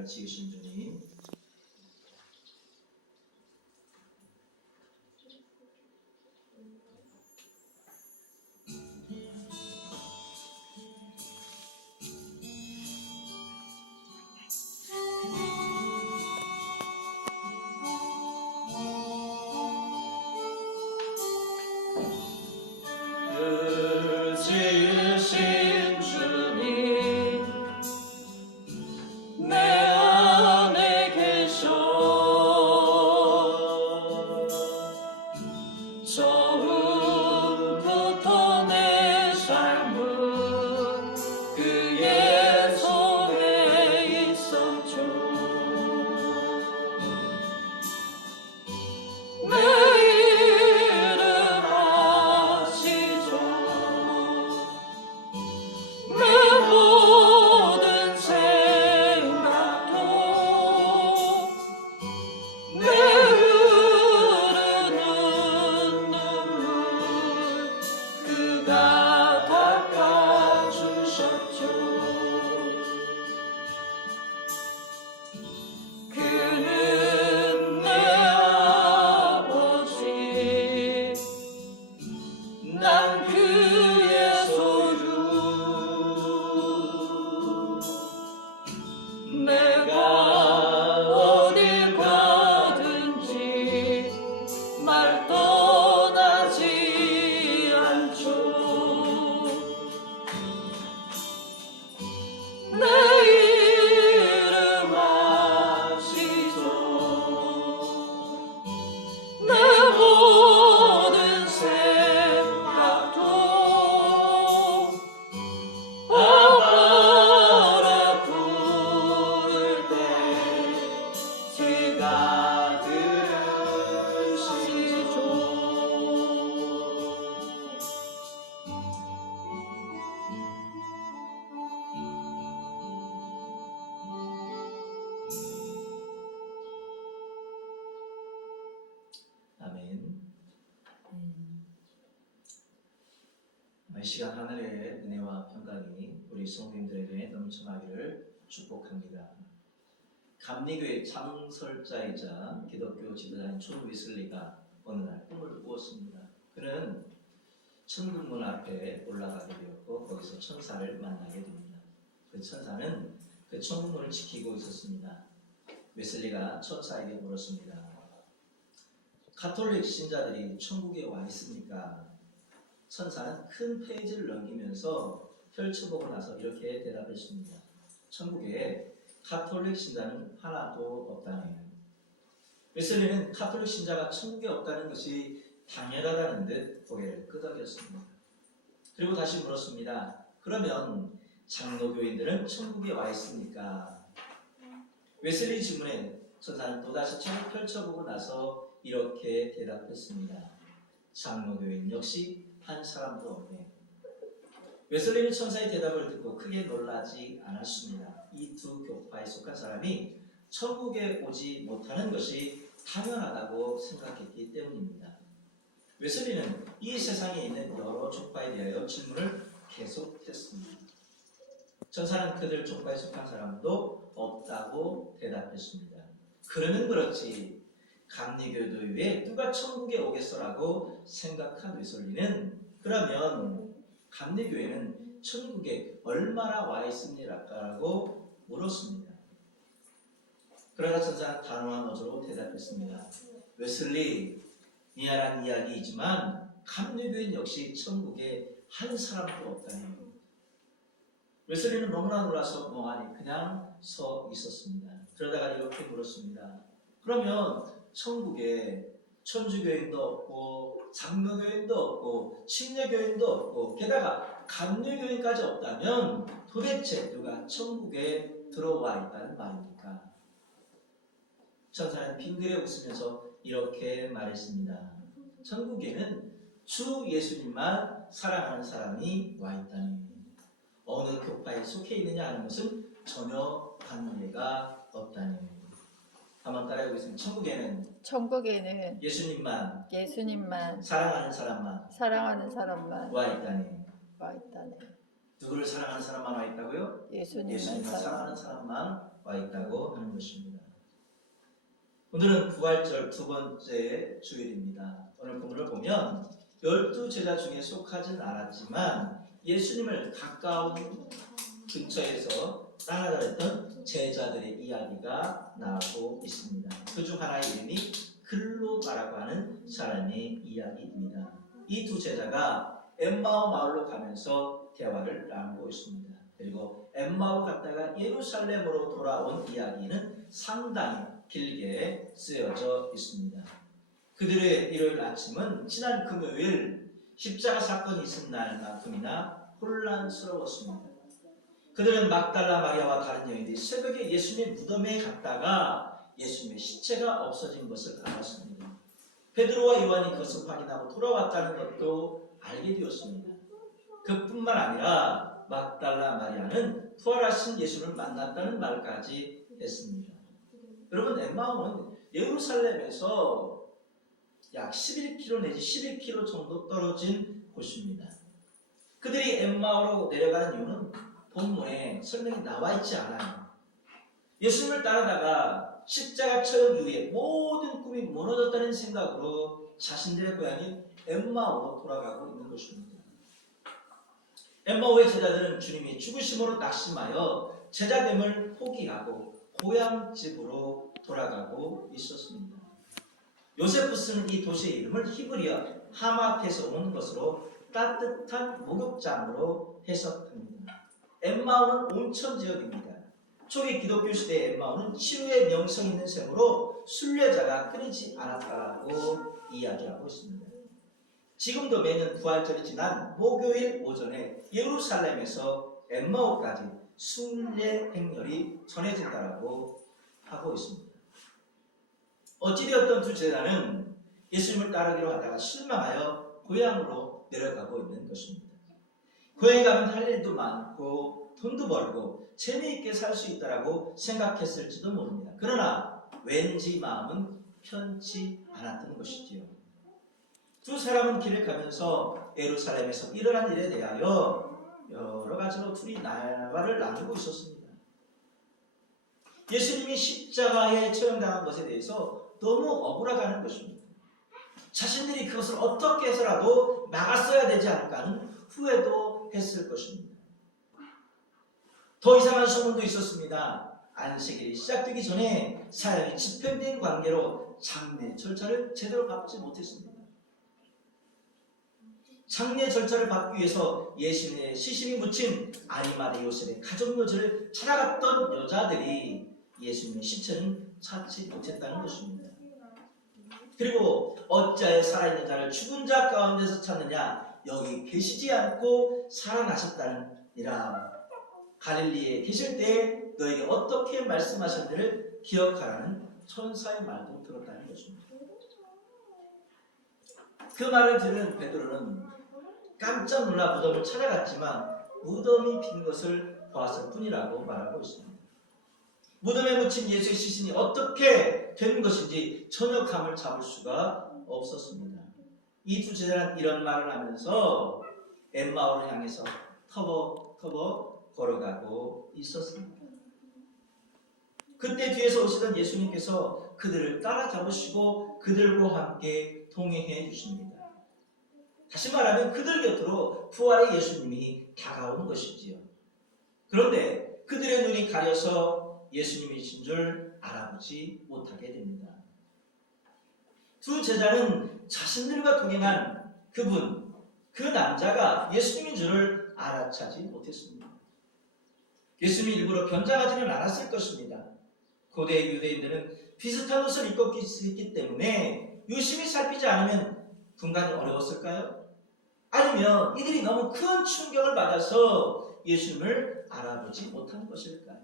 나라를 지으신 주님, 지으신 주님 내 안에 계셔 처음부터 내 삶은 그의 손에 있었죠. 내 일을 아시죠. 내 모든 생각도 내 흐르는 눈물 그가 닦아주셨죠. 그는 내 아버지 난 그의 소유 내가 어딜 가든지 날 떠나지 않죠. 내 이름 아시죠. 내 모든 생각도 아버라 부를 때 제가 들으시죠. 아멘. 이 시간 하늘의 은혜와 평강이 우리 성도님들에게 넘쳐나기를 축복합니다. 감리교의 창설자이자 기독교 지도자인 존 웨슬리가 어느 날 꿈을 꾸었습니다. 그는 천국문 앞에 올라가게 되었고 거기서 천사를 만나게 됩니다. 그 천사는 그 천국문을 지키고 있었습니다. 웨슬리가 천사에게 물었습니다. 가톨릭 신자들이 천국에 와 있습니까? 천사는 큰 페이지를 넘기면서 펼쳐보고 나서 이렇게 대답했습니다. 천국에 가톨릭 신자는 하나도 없다네요. 웨슬리는 가톨릭 신자가 천국에 없다는 것이 당연하다는 듯 고개를 끄덕였습니다. 그리고 다시 물었습니다. 그러면 장로교인들은 천국에 와 있습니까? 웨슬리 질문에 천사는 또다시 책을 펼쳐보고 나서 이렇게 대답했습니다. 장로교인 역시 한 사람도 없네. 웨슬리는 천사의 대답을 듣고 크게 놀라지 않았습니다. 이 두 교파에 속한 사람이 천국에 오지 못하는 것이 당연하다고 생각했기 때문입니다. 웨슬리는 이 세상에 있는 여러 족파에 대하여 질문을 계속했습니다. 천사는 그들 족파에 속한 사람도 없다고 대답했습니다. 그러면 그렇지 감리교도에 누가 천국에 오겠어라고 생각한 웨슬리는 그러면 감리교회는 천국에 얼마나 와 있습니까라고 물었습니다. 그러나 천사는 단호한 어조로 대답했습니다. 웨슬리, 미안한 이야기이지만 감리교인 역시 천국에 한 사람도 없다니. 웨슬리는 너무나 놀라서 멍하니 그냥 서 있었습니다. 그러다가 이렇게 물었습니다. 그러면 천국에 천주교인도 없고 장로교인도 없고 침례교인도 없고 게다가 감리교인까지 없다면 도대체 누가 천국에 들어와 있다는 말입니까? 천사는 빙그레 웃으면서 이렇게 말했습니다. 천국에는 주 예수님만 사랑하는 사람이 와 있다니. 어느 교파에 속해 있느냐 하는 것은 전혀 관계가 없다니. 한번 따라해 보겠습니다. 천국에는 예수님만 사랑하는 사람만 와 있다니. 누구를 사랑하는 사람만 와 있다고요? 예수님만 사랑하는 사람만 와 있다고 하는 것입니다. 오늘은 부활절 두 번째 주일입니다. 오늘 본문을 보면 12제자 중에 속하지는 않았지만 예수님을 가까운 근처에서 따라다녔던 제자들의 이야기가 나오고 있습니다. 그 중 하나의 이름이 글로바라고 하는 사람의 이야기입니다. 이 두 제자가 엠마오 마을로 가면서 대화를 나누고 있습니다. 그리고 엠마오 갔다가 예루살렘으로 돌아온 이야기는 상당히 길게 쓰여져 있습니다. 그들의 일요일 아침은 지난 금요일 십자가 사건이 있은 날만큼이나 혼란스러웠습니다. 그들은 막달라 마리아와 다른 여인들이 새벽에 예수님의 무덤에 갔다가 예수님의 시체가 없어진 것을 알았습니다. 베드로와 요한이 그것을 확인하고 돌아왔다는 것도 알게 되었습니다. 그뿐만 아니라 막달라 마리아는 부활하신 예수를 만났다는 말까지 했습니다. 여러분, 엠마오는 예루살렘에서 약 11km 내지 12km 정도 떨어진 곳입니다. 그들이 엠마오로 내려가는 이유는 본문에 설명이 나와 있지 않아요. 예수님을 따르다가 십자가 처형 이후에 모든 꿈이 무너졌다는 생각으로 자신들의 고향인 엠마오로 돌아가고 있는 것입니다. 엠마오의 제자들은 주님이 죽으심으로 낙심하여 제자됨을 포기하고 고향집으로 돌아가고 있었습니다. 요세푸스는 이 도시의 이름을 히브리어 하맛에서 온 것으로 따뜻한 목욕장으로 해석합니다. 엠마오는 온천 지역입니다. 초기 기독교 시대의 엠마오는 치유의 명성 있는 셈으로 순례자가 끊이지 않았다고 이야기하고 있습니다. 지금도 매년 부활절이 지난 목요일 오전에 예루살렘에서 엠마오까지 순례 행렬이 전해진다고 하고 있습니다. 어찌되었던 두 제자는 예수님을 따르기로 하다가 실망하여 고향으로 내려가고 있는 것입니다. 고향에 가면 할 일도 많고 돈도 벌고 재미있게 살 수 있다라고 생각했을지도 모릅니다. 그러나 왠지 마음은 편치 않았던 것이지요. 두 사람은 길을 가면서 예루살렘에서 일어난 일에 대하여 여러 가지로 둘이 대화를 나누고 있었습니다. 예수님이 십자가에 처형당한 것에 대해서 너무 억울해하는 것입니다. 자신들이 그것을 어떻게 해서라도 막았어야 되지 않을까 하는 후회도 했을 것입니다. 더 이상한 소문도 있었습니다. 안식일이 시작되기 전에 사형이 집행된 관계로 장례 절차를 제대로 밟지 못했습니다. 장례 절차를 밟기 위해서 예수님의 시신이 묻힌 아리마대 요셉의 가족묘지를 찾아갔던 여자들이 예수님의 시체는 찾지 못했다는 것입니다. 그리고 어찌하여 살아있는 자를 죽은 자 가운데서 찾느냐, 여기 계시지 않고 살아나셨다느니라. 갈릴리에 계실 때 너에게 어떻게 말씀하셨는지를 기억하라는 천사의 말도 들었다는 것입니다. 그 말을 들은 베드로는 깜짝 놀라 무덤을 찾아갔지만 무덤이 빈 것을 보았을 뿐이라고 말하고 있습니다. 무덤에 묻힌 예수의 시신이 어떻게 된 것인지 전혀 감을 잡을 수가 없었습니다. 이 두 제자는 이런 말을 하면서 엠마오를 향해서 터벅터벅 걸어가고 있었습니다. 그때 뒤에서 오시던 예수님께서 그들을 따라잡으시고 그들과 함께 동행해 주십니다. 다시 말하면 그들 곁으로 부활의 예수님이 다가온 것이지요. 그런데 그들의 눈이 가려서 예수님이신 줄 알아보지 못하게 됩니다. 두 제자는 자신들과 동행한 그분, 그 남자가 예수님인 줄을 알아차지 못했습니다. 예수님이 일부러 변장하지는 않았을 것입니다. 고대 유대인들은 비슷한 옷을 입고 있기 때문에 유심히 살피지 않으면 분간이 어려웠을까요? 아니면 이들이 너무 큰 충격을 받아서 예수님을 알아보지 못한 것일까요?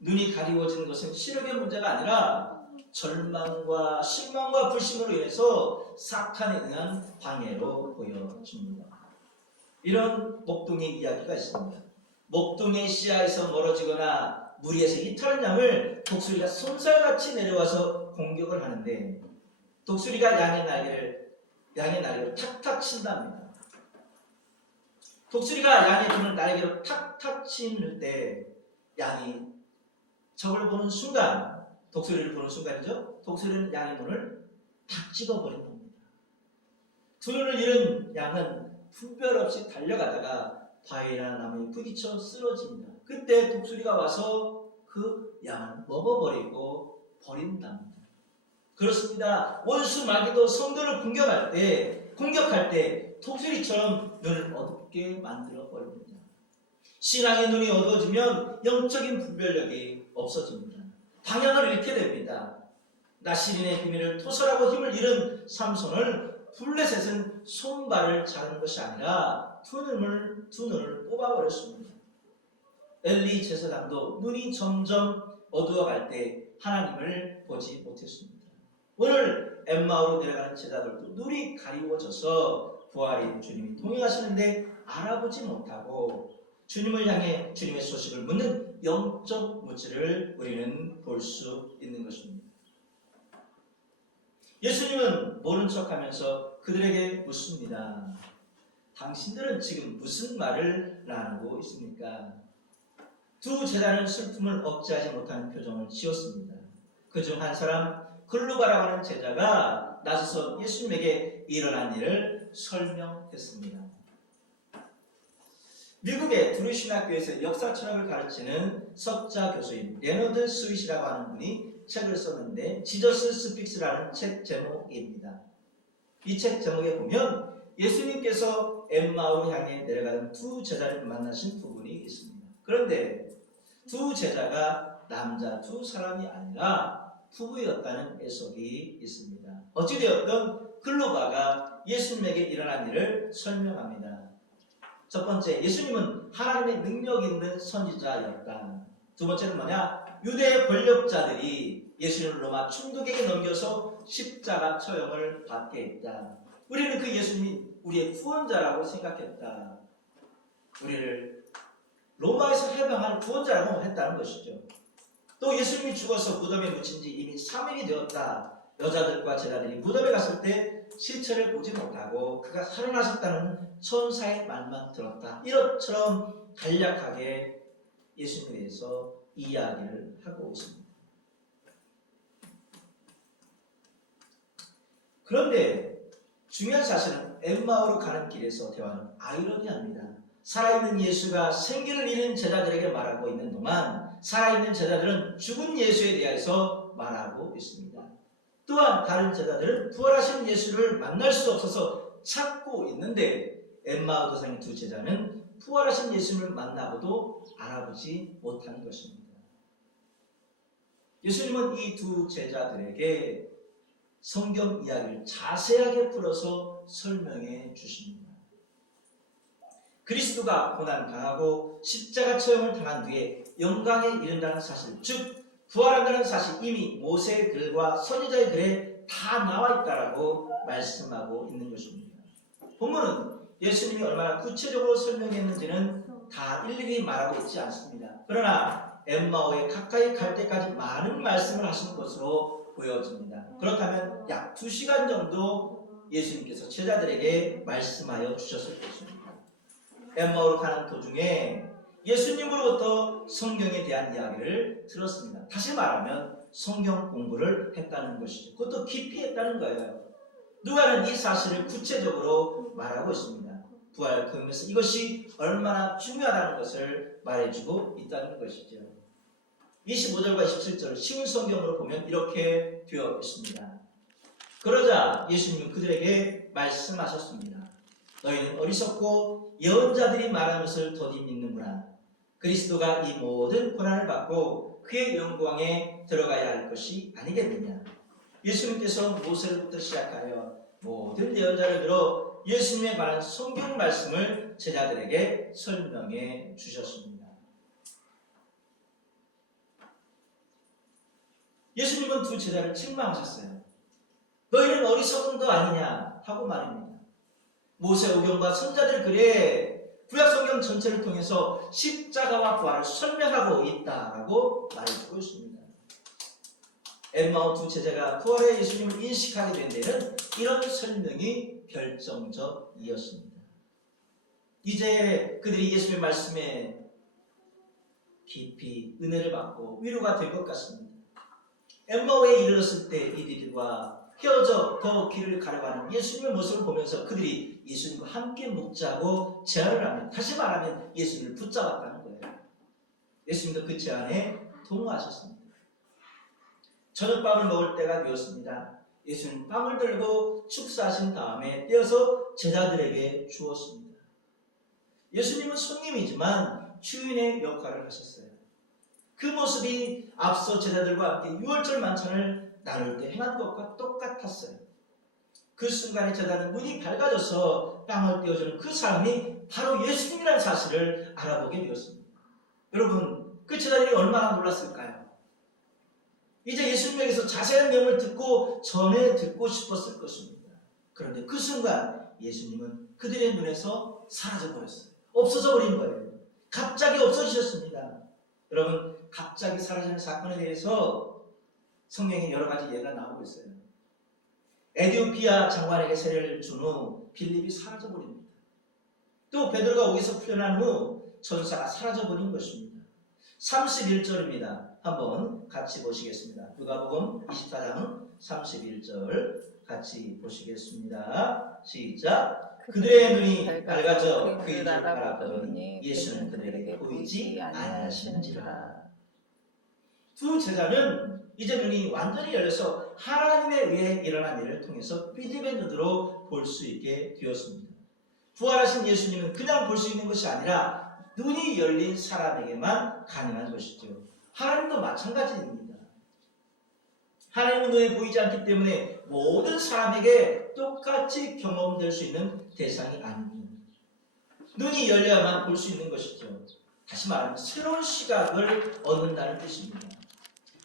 눈이 가리워지는 것은 시력의 문제가 아니라 절망과 실망과 불신으로 인해서 사탄에 의한 방해로 보여집니다. 이런 목동의 이야기가 있습니다. 목동의 시야에서 멀어지거나 무리에서 이탈한 양을 독수리가 솜살같이 내려와서 공격을 하는데 독수리가 양의 날개를 탁탁 친답니다. 독수리가 양의 등을 날개로 탁 딱 타치는 때 양이 적을 보는 순간, 독수리를 보는 순간이죠. 독수리는 양의 눈을 탁 찍어버린 겁니다. 두 눈을 잃은 양은 분별 없이 달려가다가 바위나 나무에 부딪혀 쓰러집니다. 그때 독수리가 와서 그 양을 먹어버리고 버린답니다. 그렇습니다. 원수 마귀도 성도를 공격할 때 독수리처럼 눈을 어둡게 만들어 버립니다. 신앙의 눈이 어두워지면 영적인 분별력이 없어집니다. 방향을 잃게 됩니다. 나시린의 비밀을 토설하고 힘을 잃은 삼손을 블레셋은 손발을 자르는 것이 아니라 두 눈을 뽑아버렸습니다. 엘리 제사장도 눈이 점점 어두워갈 때 하나님을 보지 못했습니다. 오늘 엠마오로 내려가는 제자들도 눈이 가리워져서 부활인 주님이 동행하시는데 알아보지 못하고 주님을 향해 주님의 소식을 묻는 영적 무지를 우리는 볼 수 있는 것입니다. 예수님은 모른 척하면서 그들에게 묻습니다. 당신들은 지금 무슨 말을 나누고 있습니까? 두 제자는 슬픔을 억제하지 못하는 표정을 지었습니다. 그중 한 사람 글루바라고 하는 제자가 나서서 예수님에게 일어난 일을 설명했습니다. 미국의 두루신학교에서 역사 철학을 가르치는 석자 교수인 레너드 스윗이라고 하는 분이 책을 썼는데 지저스 스픽스라는 책 제목입니다. 이 책 제목에 보면 예수님께서 엠마오로 향해 내려가는 두 제자를 만나신 부분이 있습니다. 그런데 두 제자가 남자 두 사람이 아니라 부부였다는 해석이 있습니다. 어찌되었든 글로바가 예수님에게 일어난 일을 설명합니다. 첫 번째, 예수님은 하나님의 능력 있는 선지자였다. 두 번째는 뭐냐? 유대 권력자들이 예수님을 로마 총독에게 넘겨서 십자가 처형을 받게 했다. 우리는 그 예수님이 우리의 구원자라고 생각했다. 우리를 로마에서 해방할 구원자라고 했다는 것이죠. 또 예수님이 죽어서 무덤에 묻힌 지 이미 3일이 되었다. 여자들과 제자들이 무덤에 갔을 때 실체를 보지 못하고 그가 살아나셨다는 천사의 말만 들었다. 이것처럼 간략하게 예수님에 대해서 이야기를 하고 있습니다. 그런데 중요한 사실은 엠마오로 가는 길에서 대화는 아이러니합니다. 살아있는 예수가 생기를 잃은 제자들에게 말하고 있는 동안 살아있는 제자들은 죽은 예수에 대해서 말하고 있습니다. 또한 다른 제자들은 부활하신 예수를 만날 수 없어서 찾고 있는데 엠마오 도상의 두 제자는 부활하신 예수를 만나고도 알아보지 못한 것입니다. 예수님은 이 두 제자들에게 성경 이야기를 자세하게 풀어서 설명해 주십니다. 그리스도가 고난당하고 십자가 처형을 당한 뒤에 영광에 이른다는 사실, 즉 부활한다는 사실 이미 모세의 글과 선지자의 글에 다 나와 있다라고 말씀하고 있는 것입니다. 본문은 예수님이 얼마나 구체적으로 설명했는지는 다 일일이 말하고 있지 않습니다. 그러나 엠마오에 가까이 갈 때까지 많은 말씀을 하신 것으로 보여집니다. 그렇다면 약 2시간 정도 예수님께서 제자들에게 말씀하여 주셨을 것입니다. 엠마오로 가는 도중에 예수님으로부터 성경에 대한 이야기를 들었습니다. 다시 말하면 성경 공부를 했다는 것이죠. 그것도 깊이 했다는 거예요. 누가는 이 사실을 구체적으로 말하고 있습니다. 부활 그 의미에서 이것이 얼마나 중요하다는 것을 말해주고 있다는 것이죠. 25절과 27절 쉬운 성경으로 보면 이렇게 되어 있습니다. 그러자 예수님은 그들에게 말씀하셨습니다. 너희는 어리석고 예언자들이 말한 것을 더디 믿는구나. 그리스도가 이 모든 고난을 받고 그의 영광에 들어가야 할 것이 아니겠느냐. 예수님께서 모세로부터 시작하여 모든 예언자를 들어 예수님에 관한 성경 말씀을 제자들에게 설명해 주셨습니다. 예수님은 두 제자를 책망하셨어요. 너희는 어리석은 거 아니냐 하고 말입니다. 모세오경과 선자들 글에 구약성경 전체를 통해서 십자가와 부활을 설명하고 있다라고 말해주고 있습니다. 엠마오 두 제자가 부활의 예수님을 인식하게 된 데는 이런 설명이 결정적이었습니다. 이제 그들이 예수님의 말씀에 깊이 은혜를 받고 위로가 될 것 같습니다. 엠마오에 이르렀을 때 이들과 헤어져 더 길을 가려가는 예수님의 모습을 보면서 그들이 예수님과 함께 묵자고 제안을 합니다. 다시 말하면 예수님을 붙잡았다는 거예요. 예수님도 그 제안에 동의하셨습니다. 저녁밥을 먹을 때가 되었습니다. 예수님 빵을 들고 축사하신 다음에 떼어서 제자들에게 주었습니다. 예수님은 손님이지만 주인의 역할을 하셨어요. 그 모습이 앞서 제자들과 함께 유월절 만찬을 나눌 때 행한 것과 똑같았어요. 그 순간에 제자는 눈이 밝아져서 빵을 떼어주는 그 사람이 바로 예수님이라는 사실을 알아보게 되었습니다. 여러분, 그 제자들이 얼마나 놀랐을까요? 이제 예수님에게서 자세한 내용을 전해 듣고 싶었을 것입니다. 그런데 그 순간 예수님은 그들의 눈에서 사라져버렸어요. 없어져 버린 거예요. 갑자기 없어지셨습니다. 여러분, 갑자기 사라지는 사건에 대해서 성경에 여러 가지 예가 나오고 있어요. 에디오피아 장관에게 세례를 준 후 빌립이 사라져버립니다. 또 베드로가 옥에서 풀려난 후 전사가 사라져버린 것입니다. 31절입니다. 한번 같이 보시겠습니다. 누가복음 24장 31절 같이 보시겠습니다. 시작. 그들의 눈이 밝아져 그 일을 바라보더니 예수는 그들에게 보이지 아니하시는지라. 두 제자는 이제 눈이 완전히 열려서 하나님에 의해 일어난 일을 통해서 빌립의 눈으로 볼 수 있게 되었습니다. 부활하신 예수님은 그냥 볼 수 있는 것이 아니라 눈이 열린 사람에게만 가능한 것이죠. 하나님도 마찬가지입니다. 하나님은 눈에 보이지 않기 때문에 모든 사람에게 똑같이 경험될 수 있는 대상이 아닙니다. 눈이 열려야만 볼 수 있는 것이죠. 다시 말하면 새로운 시각을 얻는다는 뜻입니다.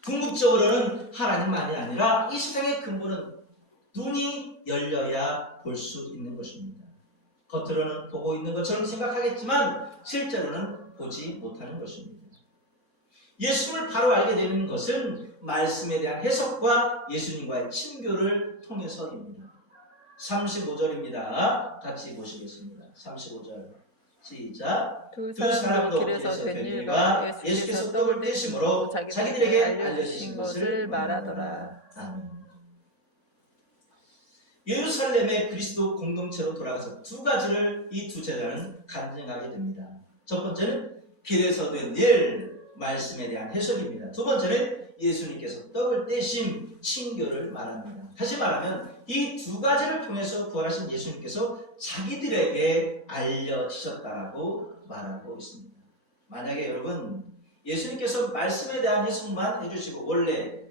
궁극적으로는 하나님만이 아니라 이 세상의 근본은 눈이 열려야 볼 수 있는 것입니다. 겉으로는 보고 있는 것처럼 생각하겠지만 실제로는 보지 못하는 것입니다. 예수님을 바로 알게 되는 것은 말씀에 대한 해석과 예수님과의 친교를 통해서입니다. 35절입니다. 같이 보시겠습니다. 35절 시작. 두 사람도 길에서 된 일과 예수께서 떡을 떼심으로 자기들에게 알려주신 것을 말하더라. 아멘. 예루살렘의 그리스도 공동체로 돌아가서 두 가지를 이 두 제자는 간증하게 됩니다. 첫 번째는 길에서 된 일, 말씀에 대한 해석입니다. 두 번째는 예수님께서 떡을 떼심, 친교를 말합니다. 다시 말하면 이 두 가지를 통해서 부활하신 예수님께서 자기들에게 알려주셨다라고 말하고 있습니다. 만약에 여러분 예수님께서 말씀에 대한 해석만 해주시고 원래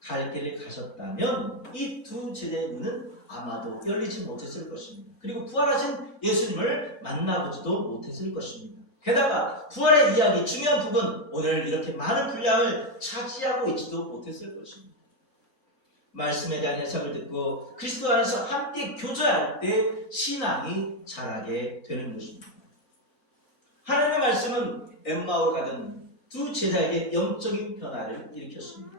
갈 길을 가셨다면 이 두 제자의 눈은 아마도 열리지 못했을 것입니다. 그리고 부활하신 예수님을 만나보지도 못했을 것입니다. 게다가 부활의 이야기 중요한 부분 오늘 이렇게 많은 분량을 차지하고 있지도 못했을 것입니다. 말씀에 대한 해석을 듣고 그리스도 안에서 함께 교제할 때 신앙이 자라게 되는 것입니다. 하나님의 말씀은 엠마오로 가던 두 제자에게 영적인 변화를 일으켰습니다.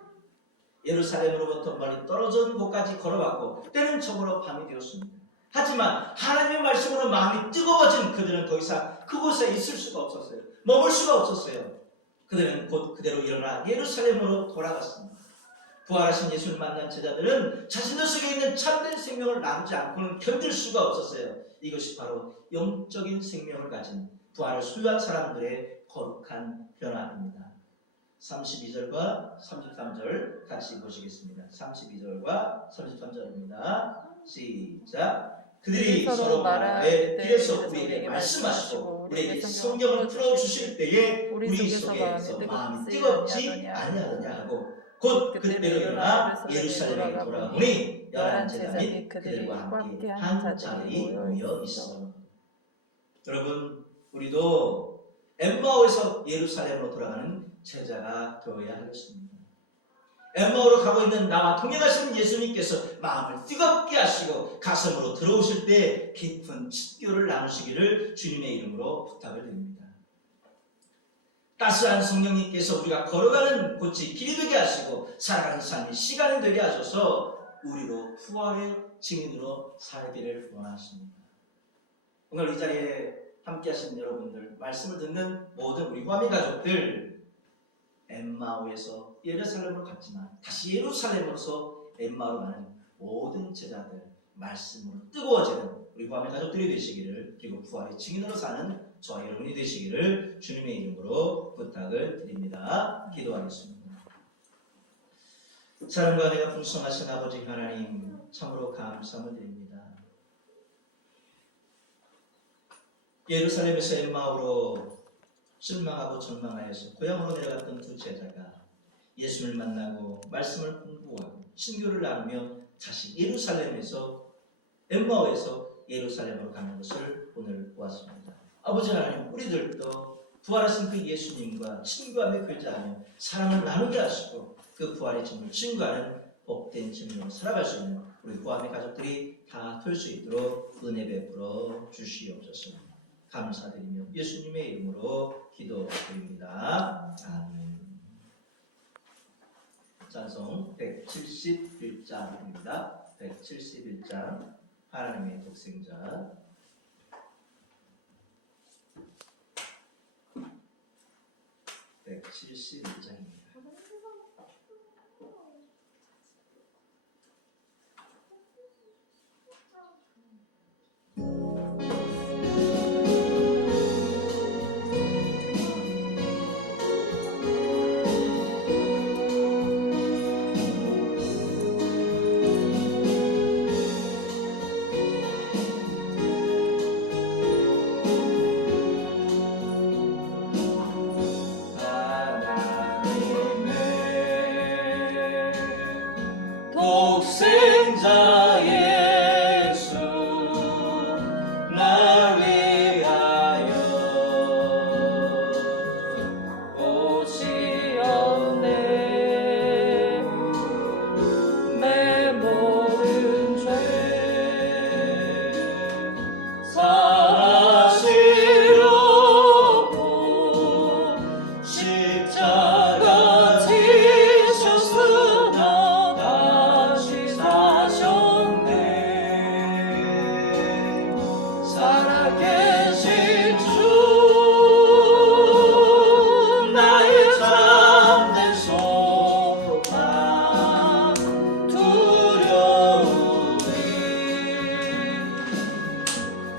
예루살렘으로부터 멀리 떨어진 곳까지 걸어갔고 때는 저물어 밤이 되었습니다. 하지만 하나님의 말씀으로 마음이 뜨거워진 그들은 더 이상 그곳에 있을 수가 없었어요. 머물 수가 없었어요. 그들은 곧 그대로 일어나 예루살렘으로 돌아갔습니다. 부활하신 예수를 만난 제자들은 자신들 속에 있는 참된 생명을 나누지 않고는 견딜 수가 없었어요. 이것이 바로 영적인 생명을 가진 부활을 소유한 사람들의 거룩한 변화입니다. 32절과 33절 같이 보시겠습니다. 32절과 33절입니다. 시작. 그들이 서로 말하되 길에서 우리에게 말씀하시고 우리에게 성경을 풀어주실 때에 우리 속에서 마음이 뜨겁지 아니하느냐 하고 곧 그때로 일어나 예루살렘에 돌아오니 11제자 및 그들과 함께 한 자리에 모여 있어. 여러분 우리도 엠마오에서 예루살렘으로 돌아가는 제자가 되어야 하겠습니다. 엠마오로 가고 있는 나와 동행하시는 예수님께서 마음을 뜨겁게 하시고 가슴으로 들어오실 때 깊은 친교를 나누시기를 주님의 이름으로 부탁을 드립니다. 따스한 성령님께서 우리가 걸어가는 곳이 길이 되게 하시고 살아가는 삶이 시간이 되게 하셔서 우리로 부활의 증인으로 살기를 원하십니다. 오늘 이 자리에 함께 하신 여러분들, 말씀을 듣는 모든 우리 화미 가족들, 엠마오에서 예루살렘으로 갔지만 다시 예루살렘으로서 엠마오로 가는 모든 제자들 말씀으로 뜨거워지는 우리 구함의 가족들이 되시기를, 그리고 부활의 증인으로 사는 저와 여러분이 되시기를 주님의 이름으로 부탁을 드립니다. 기도하겠습니다. 사랑과 은혜가 풍성하신 아버지 하나님, 참으로 감사함을 드립니다. 예루살렘에서 엠마오로 실망하고 절망하여서 고향으로 내려갔던 두 제자가 예수를 만나고 말씀을 공부하고 신교를 나누며 다시 엠마오에서 예루살렘으로 가는 것을 오늘 보았습니다. 아버지 하나님, 우리들도 부활하신 그 예수님과 친구함에 끌자하며 사랑을 나누게 하시고 그 부활의 증을 증거하는 복된 증인으로 살아갈 수 있는 우리 구함의 가족들이 다 될 수 있도록 은혜 베풀어 주시옵소서. 감사드리며 예수님의 이름으로 기도드립니다. 아멘. 찬송 171장입니다. 171장 하나님의 독생자. 네, 171장입니다. 독생자 예수 날 위하여 오시었네. 내 모든 죄 사하시려고 십자가 지셨으나 다시 사셨네. 살아계신 주 나의 참된 소망 두려움이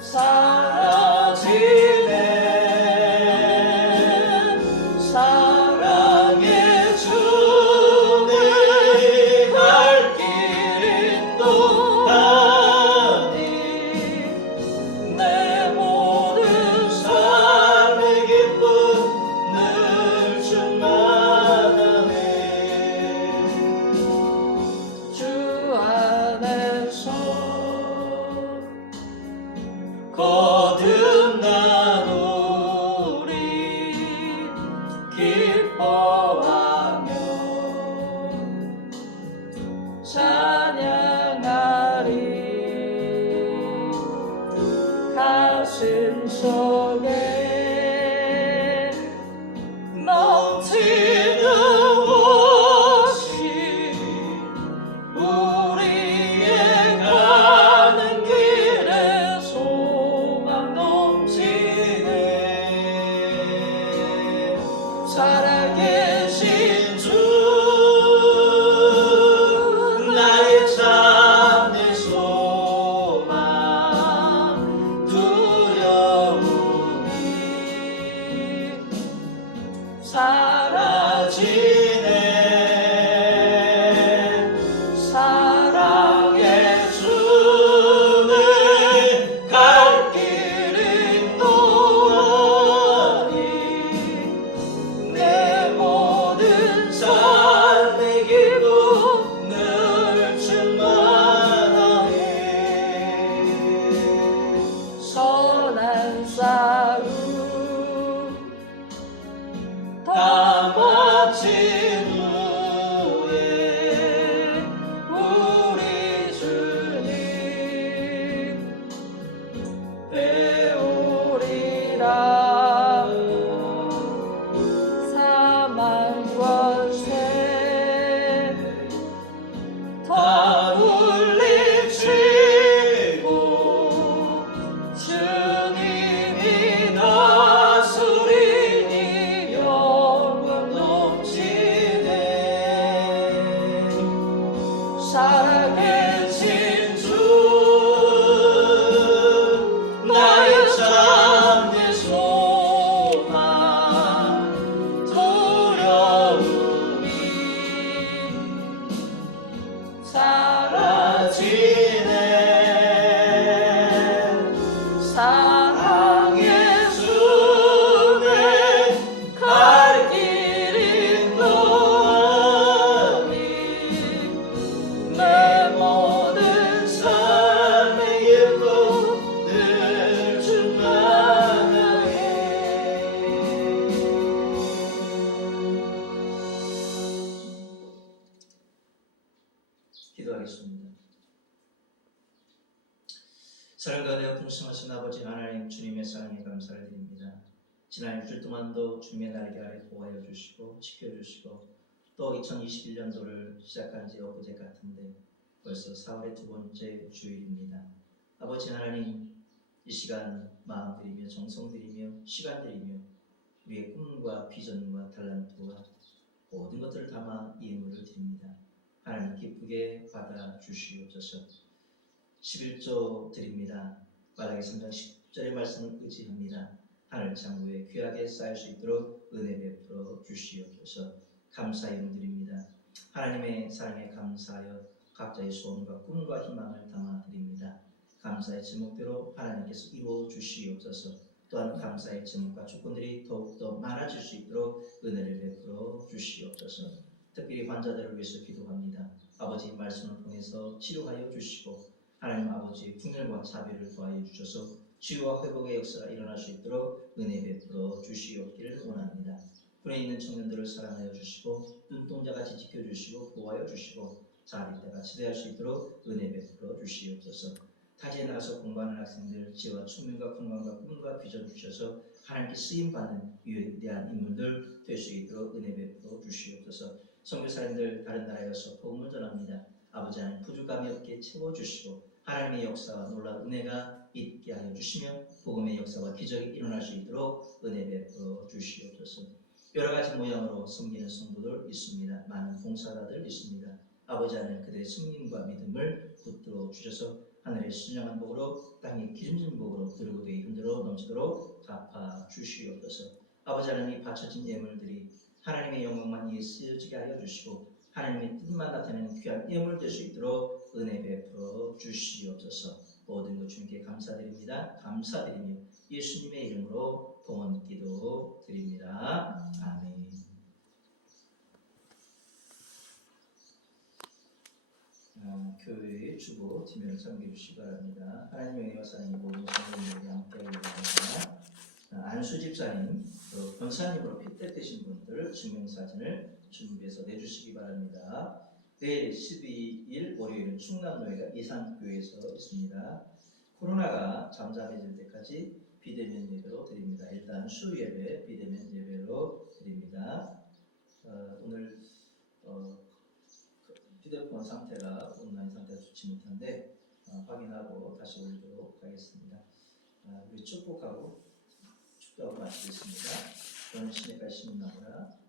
사라지네. 사랑의 주내 갈 길은 또 아니 내 모든 삶의 기쁨 늘 충만하네. 주 안에서 거듭난 우리 기뻐하며 찬양하리. 가슴 속에 넘치는 것이 우리의 가는 길에 소망 넘치네. 살아계신 주 나의 참된 소망 두려움이 사라지네. 사랑의 주는 갈 길은 또 아니 내 모든 삶의 기쁨 늘 충만하네. 선한 싸움 다 마친 후에 우리 주님 배우리라. 사망 권세 다 물리치고 주님이 다스리니 영광 넘치네. 기도하겠습니다. 사랑과 은혜가 풍성하신 아버지 하나님, 주님의 사랑에 감사를 드립니다. 지난 일주일 동안도 주님의 날개 아래 보호하여 주시고 지켜주시고 또 2021년도를 시작한 지 엊그제 같은데 벌써 4월의 두 번째 주일입니다. 아버지 하나님, 이 시간 마음 드리며 정성 드리며 시간 드리며 우리의 꿈과 비전과 달란트와 모든 것들을 담아 예물을 드립니다. 하나님 기쁘게 받아 주시옵소서. 11조 드립니다. 말라기 3장 10절의 말씀을 의지합니다. 하늘 창고에 귀하게 쌓일 수 있도록 은혜 베풀어 주시옵소서. 감사의 예물 드립니다. 하나님의 사랑에 감사하여 각자의 소원과 꿈과 희망을 담아 드립니다. 감사의 제목대로 하나님께서 이루어 주시옵소서. 또한 감사의 제목과 조건들이 더욱더 많아질 수 있도록 은혜를 베풀어 주시옵소서. 특별히 환자들을 위해서 기도합니다. 아버지 말씀을 통해서 치료하여 주시고 하나님 아버지의 풍년과 자비를 더하여 주셔서 치유와 회복의 역사가 일어날 수 있도록 은혜 베풀어 주시옵기를 원합니다. 군에 있는 청년들을 사랑하여 주시고 눈동자같이 지켜주시고 보호하여 주시고 자립대같이 대할 수 있도록 은혜 베풀어 주시옵소서. 타지에 나가서 공부하는 학생들 지혜와聰明과 건강과 꿈과 비전 주셔서 하나님께 쓰임받는 위대한 인물들 될 수 있도록 은혜 베풀어 주시옵소서. 선교사님들 다른 나라에 가서 복음을 전합니다. 아버지 하나님 부족함이 없게 채워주시고 하나님의 역사와 놀라운 은혜가 있게 하여 주시며 복음의 역사와 기적이 일어날 수 있도록 은혜 베풀어 주시옵소서. 여러 가지 모양으로 섬기는 성도들 있습니다. 많은 봉사자들 있습니다. 아버지 하나님 그들의 승리과 믿음을 붙들어 주셔서 하늘의 신령한 복으로 땅의 기름진 복으로 들고 되이 흔들어 넘치도록 갚아 주시옵소서. 아버지 하나님 바쳐진 예물들이 하나님의 영광만 위해 쓰여지게 하여 주시고 하나님의 뜻만 나타내는 귀한 예물 될 수 있도록 은혜 베풀어 주시옵소서. 모든 것 주님께 감사드립니다. 감사드리며 예수님의 이름으로 봉헌 기도 드립니다. 아멘. 교회의 주보 팀을 섬겨 주시기 바랍니다. 하나님의 은혜와 사랑이 모든 성도님들에게 함께하기 바랍니다. 안수 집사님, 또 권사님으로 핏대되신 분들 증명사진을 준비해서 내주시기 바랍니다. 내일 12일 월요일은 충남노예가 이산교회에서 있습니다. 코로나가 잠잠해질 때까지 비대면 예배로 드립니다. 일단 수예배 비대면 예배로 드립니다. 오늘 휴대폰 상태가 온라인 상태가 좋지 못한데 확인하고 다시 올리도록 하겠습니다. 우리 축복하고 축도하고 마치겠습니다. 저는 시내까지 신나보라.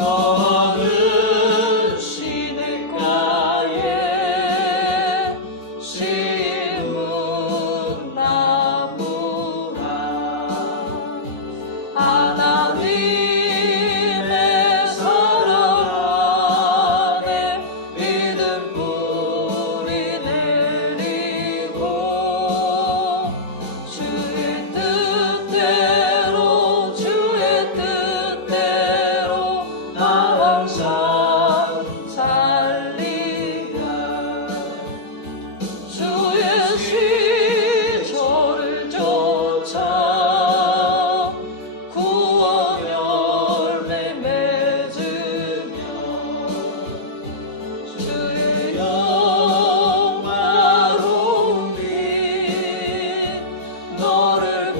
너는 시냇가에 심은 나무라 하나님의 사랑 안에 믿음 뿌리 내리고 주의 뜻대로 항상 살리라 주의 시초를 쫓아 구원 열매 맺으며 주의 영광로운 빛 너를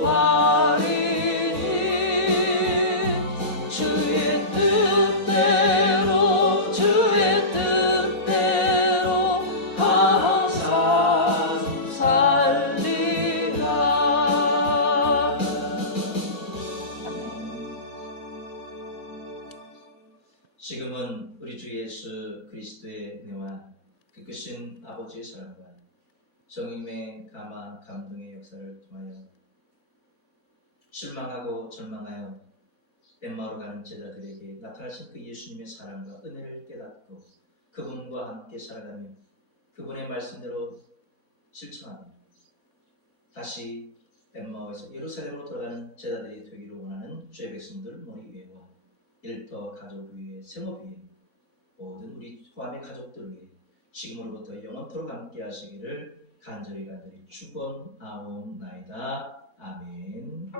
보아리니 주의 뜻대로 항상 살리라. 지금은 우리 주 예수 그리스도의 은혜와 그 크신 아버지의 사랑과 성령의 감화 감동의 역사를 통하여 실망하고 절망하여 엠마오로 가는 제자들에게 나타나신 그 예수님의 사랑과 은혜를 깨닫고 그분과 함께 살아가며 그분의 말씀대로 실천하며 다시 엠마오에서 예루살렘으로 돌아가는 제자들이 되기를 원하는 주의 백성들 모두 위에와 일터 가족 위에 생업 위에 모든 우리 포함의 가족들 위해 지금으로부터 영원토록 함께 하시기를 간절히 축원하옵나이다. 아멘.